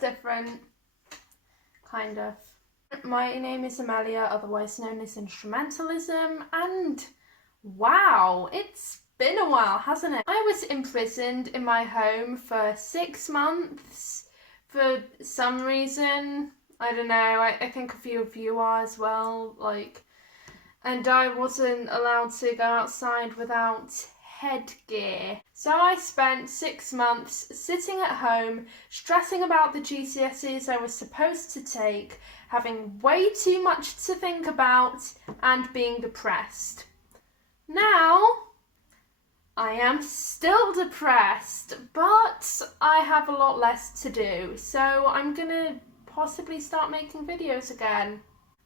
different, kind of. My name is Amelia, otherwise known as Instrumentalism, and wow, it's been a while, hasn't it? I was imprisoned in my home for 6 months for some reason. I don't know, I think a few of you are as well, and I wasn't allowed to go outside without headgear. So I spent 6 months sitting at home, stressing about the GCSEs I was supposed to take, having way too much to think about, and being depressed. Now, I am still depressed, but I have a lot less to do, so I'm gonna possibly start making videos again.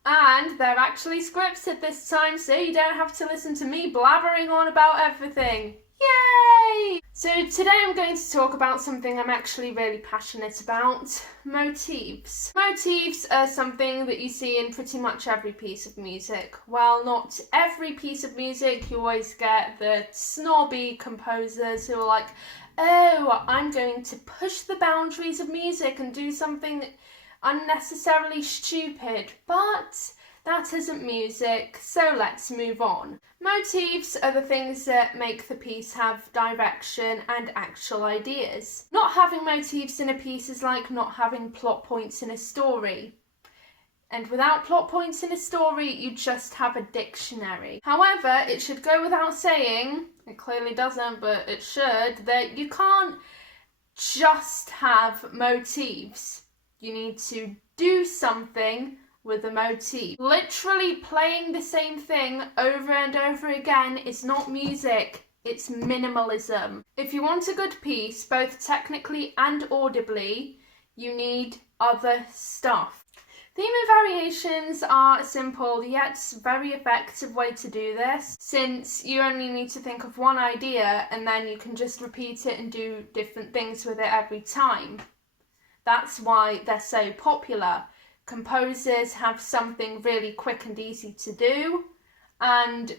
And they're actually scripted this time, so you don't have to listen to me blabbering on about everything. Yay! So today I'm going to talk about something I'm actually really passionate about, motifs. Motifs are something that you see in pretty much every piece of music. Well, not every piece of music. You always get the snobby composers who are like, oh, I'm going to push the boundaries of music and do something unnecessarily stupid, but that isn't music, so let's move on. Motifs are the things that make the piece have direction and actual ideas. Not having motifs in a piece is like not having plot points in a story. And without plot points in a story, you just have a dictionary. However, it should go without saying, it clearly doesn't, but it should, that you can't just have motifs. You need to do something with a motif. Literally playing the same thing over and over again is not music, it's minimalism. If you want a good piece, both technically and audibly, you need other stuff. Theme and variations are a simple yet very effective way to do this, since you only need to think of one idea and then you can just repeat it and do different things with it every time. That's why they're so popular. Composers have something really quick and easy to do, and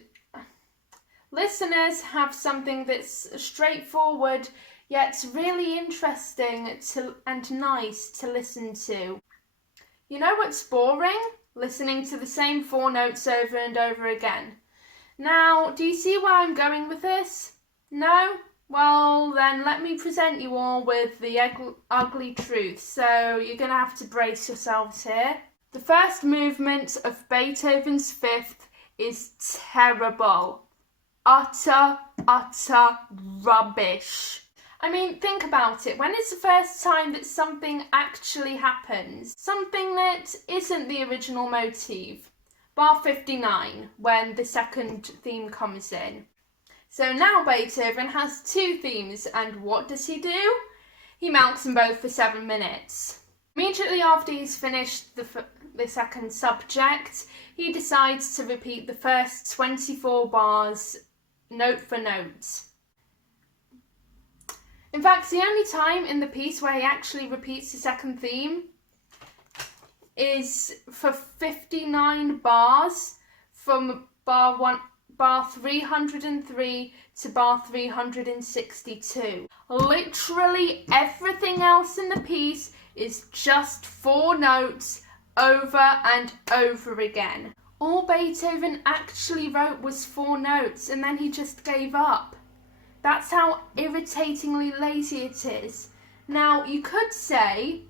listeners have something that's straightforward yet really interesting and nice to listen to. You know what's boring? Listening to the same 4 notes over and over again. Now, do you see where I'm going with this? No? Well, then let me present you all with the ugly truth, so you're going to have to brace yourselves here. The first movement of Beethoven's Fifth is terrible. Utter rubbish. I mean, think about it. When is the first time that something actually happens? Something that isn't the original motif. Bar 59, when the second theme comes in. So now Beethoven has 2 themes, and what does he do? He mounts them both for 7 minutes. Immediately after he's finished the second subject, he decides to repeat the first 24 bars note for note. In fact, the only time in the piece where he actually repeats the second theme is for 59 bars from bar 303 to bar 362. Literally everything else in the piece is just 4 notes over and over again. All Beethoven actually wrote was 4 notes and then he just gave up. That's how irritatingly lazy it is. Now, you could say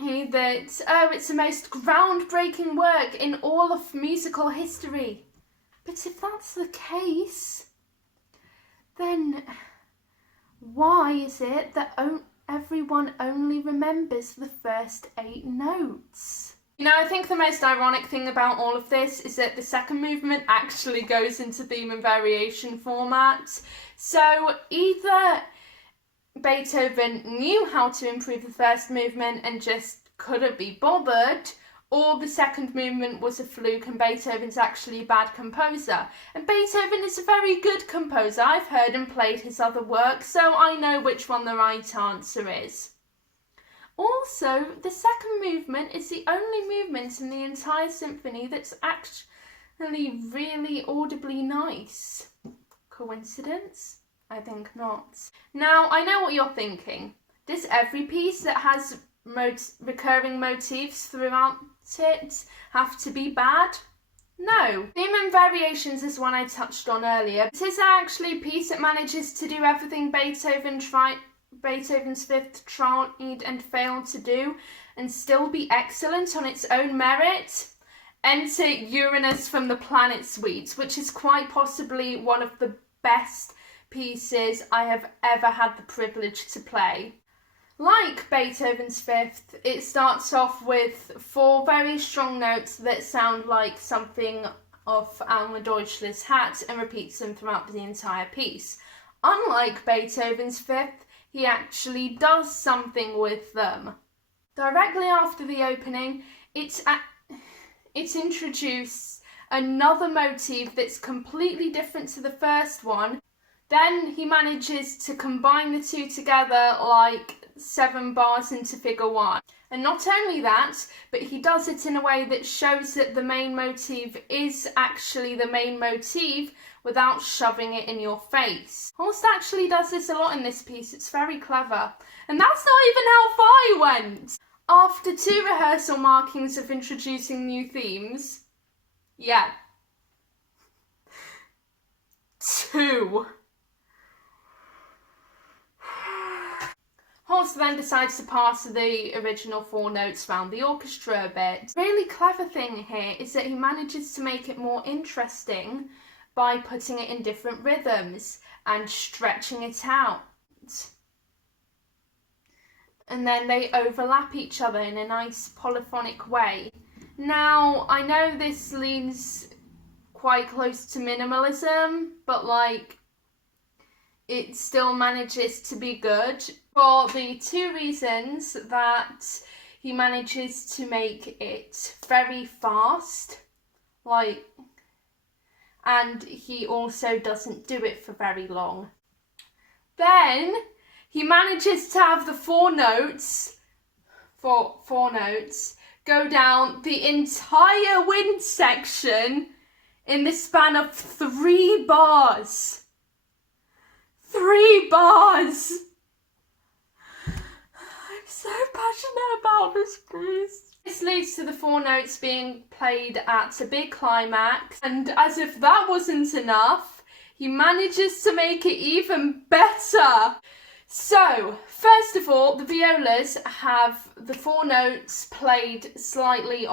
that, oh, it's the most groundbreaking work in all of musical history. But if that's the case, then why is it that everyone only remembers the first 8 notes? You know, I think the most ironic thing about all of this is that the second movement actually goes into theme and variation format. So either Beethoven knew how to improve the first movement and just couldn't be bothered, or the second movement was a fluke and Beethoven's actually a bad composer. And Beethoven is a very good composer. I've heard and played his other work, so I know which one the right answer is. Also, the second movement is the only movement in the entire symphony that's actually really audibly nice. Coincidence? I think not. Now, I know what you're thinking. Does every piece that has recurring motifs throughout it have to be bad? No. Theme and variations is one I touched on earlier. It is actually a piece that manages to do everything Beethoven's Fifth tried and failed to do and still be excellent on its own merit. Enter Uranus from the Planet Suite, which is quite possibly one of the best pieces I have ever had the privilege to play. Like Beethoven's Fifth, it starts off with 4 very strong notes that sound like something off Alma Deutschler's hat and repeats them throughout the entire piece. Unlike Beethoven's Fifth, he actually does something with them. Directly after the opening, it introduces another motif that's completely different to the first one. Then he manages to combine the two together like 7 bars into figure 1. And not only that, but he does it in a way that shows that the main motif is actually the main motif without shoving it in your face. Holst actually does this a lot in this piece. It's very clever. And that's not even how far he went. After 2 rehearsal markings of introducing new themes, 2. Holst then decides to pass the original 4 notes around the orchestra a bit. The really clever thing here is that he manages to make it more interesting by putting it in different rhythms and stretching it out. And then they overlap each other in a nice polyphonic way. Now, I know this leans quite close to minimalism, but it still manages to be good for the 2 reasons that he manages to make it very fast, and he also doesn't do it for very long. Then he manages to have the 4 notes go down the entire wind section in the span of 3 bars. 3 bars! I'm so passionate about this piece. This leads to the 4 notes being played at a big climax, and as if that wasn't enough, he manages to make it even better. So, first of all, the violas have the 4 notes played slightly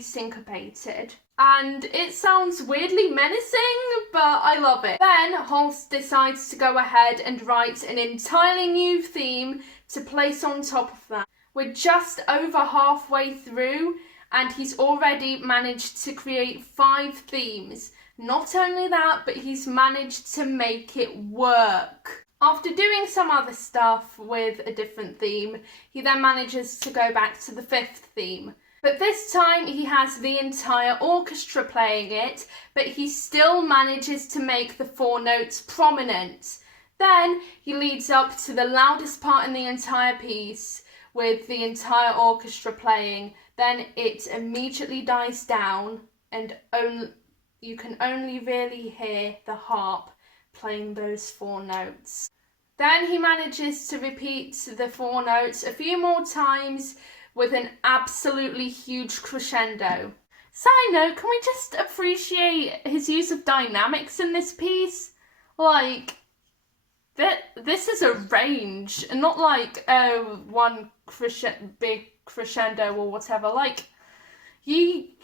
syncopated. And it sounds weirdly menacing, but I love it. Then Holst decides to go ahead and write an entirely new theme to place on top of that. We're just over halfway through, and he's already managed to create 5 themes. Not only that, but he's managed to make it work. After doing some other stuff with a different theme, he then manages to go back to the 5th theme. But this time he has the entire orchestra playing it, but he still manages to make the 4 notes prominent. Then he leads up to the loudest part in the entire piece with the entire orchestra playing. Then it immediately dies down and you can only really hear the harp playing those 4 notes. Then he manages to repeat the 4 notes a few more times with an absolutely huge crescendo. Side note, can we just appreciate his use of dynamics in this piece? This is a range, and not one big crescendo or whatever. He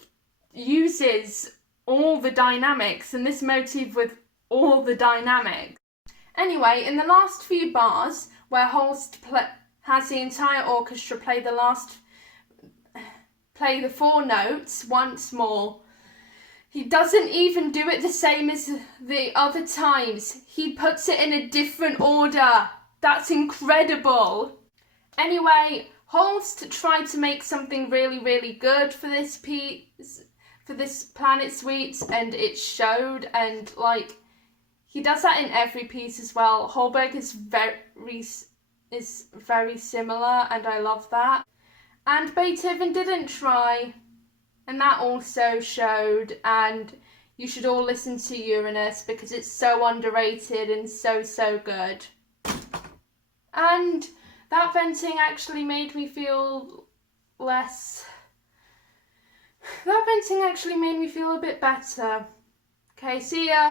uses all the dynamics in this motif with all the dynamics. Anyway, in the last few bars, where Holst has the entire orchestra play the 4 notes once more, he doesn't even do it the same as the other times. He puts it in a different order. That's incredible. Anyway, Holst tried to make something really, really good for this piece, for this Planet Suite, and it showed, and he does that in every piece as well. Holberg is very similar, and I love that. And Beethoven didn't try, and that also showed, and you should all listen to Uranus because it's so underrated and so good. And That venting actually made me feel less... That venting actually made me feel a bit better. Okay, see ya.